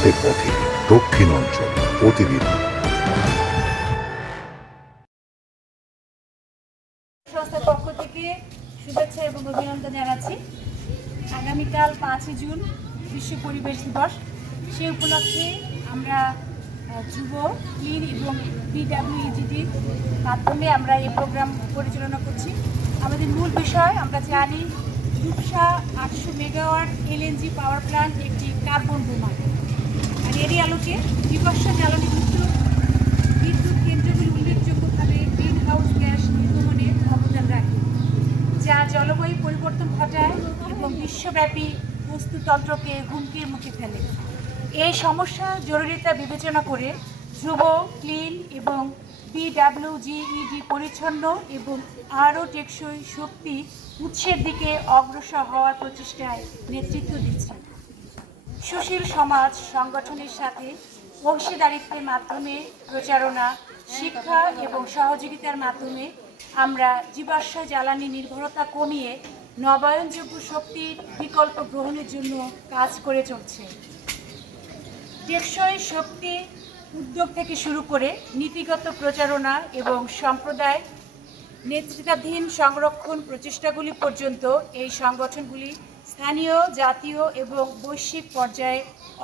সত্যের পথে দক্ষিণ অঞ্চল প্রতিদিন সংস্থার পক্ষ থেকে শুভেচ্ছা এবং অভিনন্দন জানাচ্ছি। আগামীকাল পাঁচই জুন বিশ্ব পরিবেশ দিবস। সে উপলক্ষে আমরা যুব, ক্লিন এবং বিডাব্লিউইজিডির মাধ্যমে আমরা এই প্রোগ্রাম পরিচালনা করছি। আমাদের মূল বিষয়, আমরা জানি রূপসা আটশো মেগাওয়াট এলএনজি পাওয়ার প্ল্যান্ট একটি কার্বন বোমা। এরই আলোকে জীবাশ্ম জ্বালানি বিদ্যুৎ কেন্দ্রগুলি উল্লেখযোগ্যভাবে গ্রিন হাউস গ্যাস নির্গমনে অবদান রাখে, যা জলবায়ু পরিবর্তন ঘটায় এবং বিশ্বব্যাপী বস্তুতন্ত্রকে হুমকির মুখে ফেলে। এই সমস্যা জরুরিতা বিবেচনা করে ধ্রুব, ক্লিন এবং বিডাব্লিউজিইডি পরিচ্ছন্ন এবং আরও টেকসই শক্তি উৎসের দিকে অগ্রসর হওয়ার প্রচেষ্টায় নেতৃত্ব দিচ্ছে সুশীল সমাজ সংগঠনের সাথে অংশীদারিত্বের মাধ্যমে প্রচারণা, শিক্ষা এবং সহযোগিতার মাধ্যমে আমরা জীবাশ্ম জ্বালানি নির্ভরতা কমিয়ে নবায়নযোগ্য শক্তির বিকল্প গ্রহণের জন্য কাজ করে চলছে। টেকসই শক্তি উদ্যোগ থেকে শুরু করে নীতিগত প্রচারণা এবং সম্প্রদায় নেতৃত্বাধীন সংরক্ষণ প্রচেষ্টাগুলি পর্যন্ত এই সংগঠনগুলি স্থানীয়, জাতীয় এবং বৈশ্বিক পর্যায়ে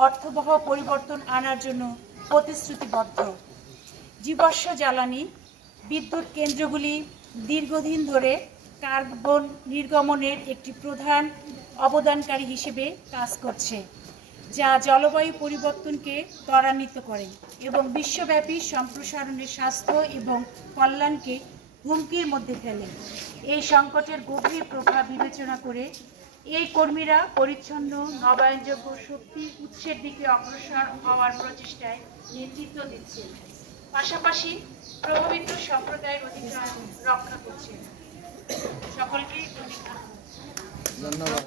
অর্থবহ পরিবর্তন আনার জন্য প্রতিশ্রুতিবদ্ধ। জীবাশ্ম জ্বালানি, বিদ্যুৎ কেন্দ্রগুলি দীর্ঘদিন ধরে কার্বন নির্গমনের একটি প্রধান অবদানকারী হিসেবে কাজ করছে, যা জলবায়ু পরিবর্তনকে ত্বরান্বিত করে এবং বিশ্বব্যাপী সম্প্রসারণের স্বাস্থ্য এবং কল্যাণকে হুমকির মধ্যে ফেলে। এই সংকটের গভীর প্রভাব বিবেচনা করে এই কর্মীরা পরিচ্ছন্ন, নবায়নযোগ্য, শক্তি, উৎসের দিকে অগ্রসর হওয়ার প্রচেষ্টায় নেতৃত্ব দিচ্ছে পাশাপাশি প্রভাবিত সম্প্রদায়ের অধিকার রক্ষা করছেন। সকলকে ধন্যবাদ।